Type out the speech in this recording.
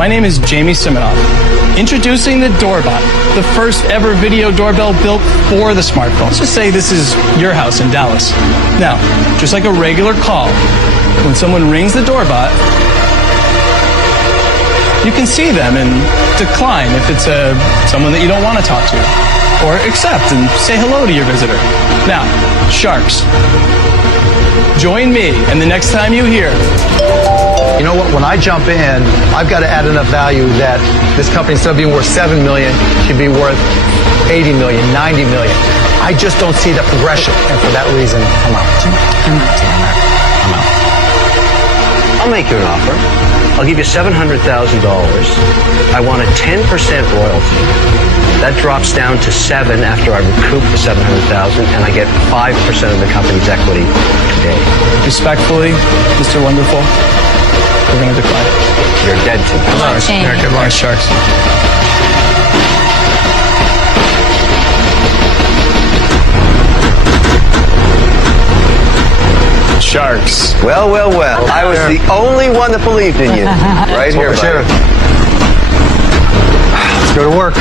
My name is Jamie Siminoff. Introducing the Doorbot, the first ever video doorbell built for the smartphone. Let's just say this is your house in Dallas. Now, just like a regular call, when someone rings the Doorbot, you can see them and decline if it's someone that you don't want to talk to, or accept and say hello to your visitor. Now, Sharks, join me, and the next time you hear, you know what, when I jump in, I've got to add enough value that this company, instead of being worth $7 million, should be worth $80 million, $90 million. I just don't see the progression, and for that reason, I'm out. I'm out. I'll make you an offer. I'll give you $700,000. I want a 10% royalty. That drops down to 7 after I recoup the $700,000, and I get 5% of the company's equity today. respectfully, Mr. Wonderful, we're going to decline. You're dead to me. Good luck, Sharks. Sharks. Well, well, well. I was the only one that believed in you. Right here, buddy. Let's go to work.